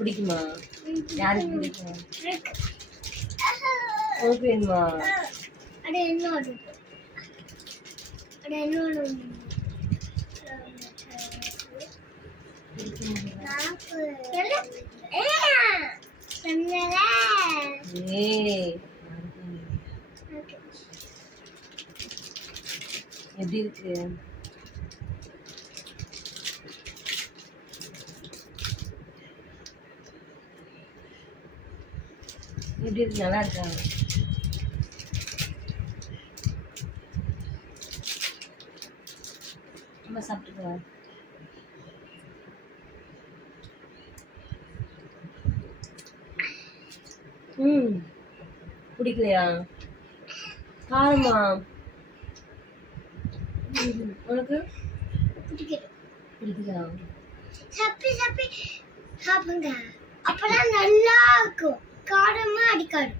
பிடிக்குமா? யாருக்கு பிடிக்கும்? உனக்கு வேணுமா? எப்படி இருக்கு? எப்படி இருக்கு? நல்லா இருக்கா? நம்ம சாப்பிட்டுக்கலாம். பிடிக்கலையா? காரமா? உனக்கு பிடிக்குதா? சாப்பிடுங்க அப்பதான் நல்லா இருக்கும், காரமா அடிக்காது.